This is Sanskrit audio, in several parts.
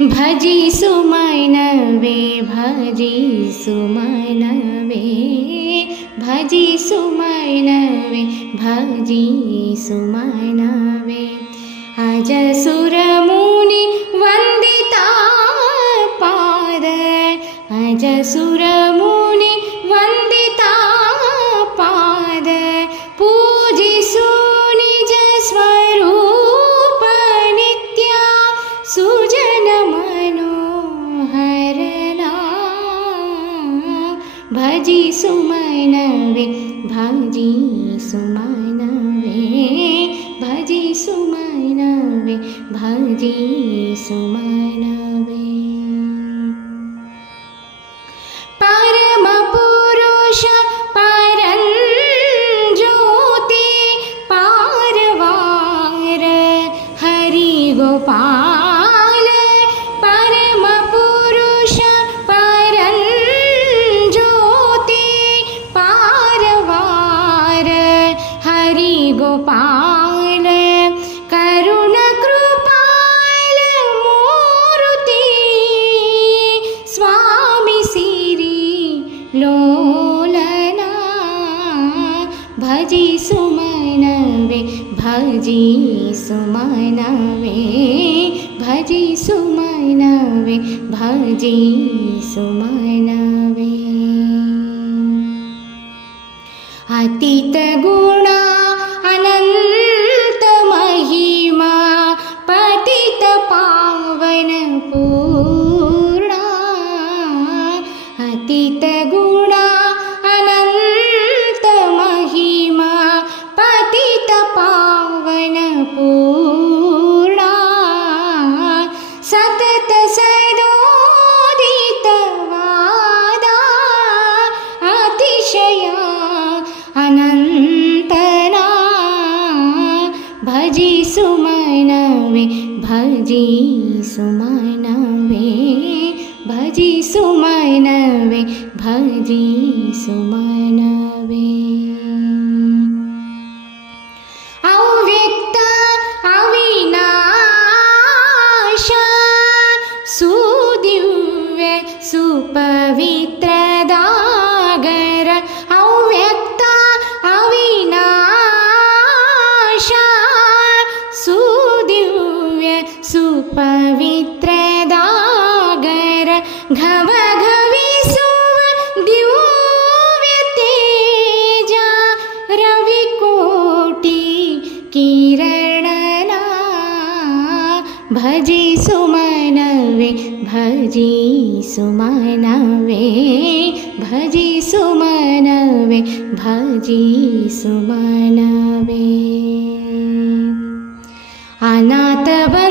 भजि सुमनवे भजि सुमनवे भजि सुमनवे भजि सुमनवे अज सुरमुनि वन्दिता पाद पूजिसु निज स्वरूप सुजन मनोहरना भजि सुमनवे भजि सुमनवे भजि सुमनवे भजि सुमनवे लोलना भजि सुमनवे भजि सुमनवे भजि सुमनवे भजि सुमनवे। अतीतगुणा अनन्तमहिमा पतितपावनपूर्णा अतीतगुणा भजि सुमनवे भजि सुमनवे भजि सुमनवे सुपवित्रदागर घव घविसुव दिव्य तेजा रविकोटि किरणना भजि सुमनवे भजि सुमनवे भजि सुमनवे भजि सुमनवे। अनाथबन्धु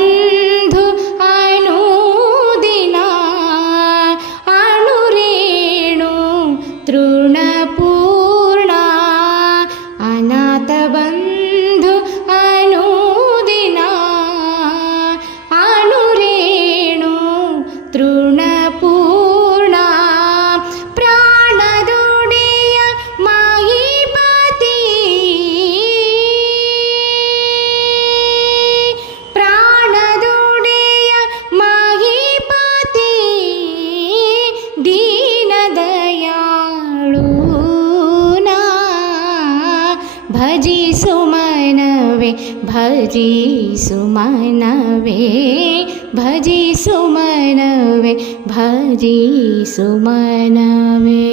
भजि सुमनवे भजि सुमनवे भजि सुमनवे।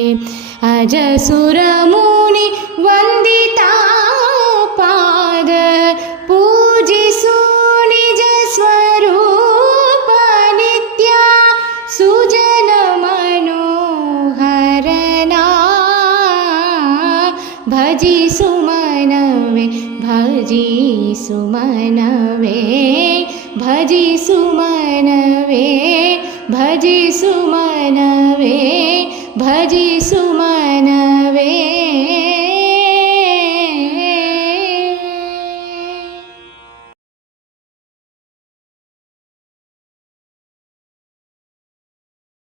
अज सुरमुनि वन्दिता पाद पूजिसु निज स्वरूप नित्या सुजन मनोहरना। भजि सुमनवे भजि सुमनवे भजि सुमनवे भजि सुमनवे भजि सुमनवे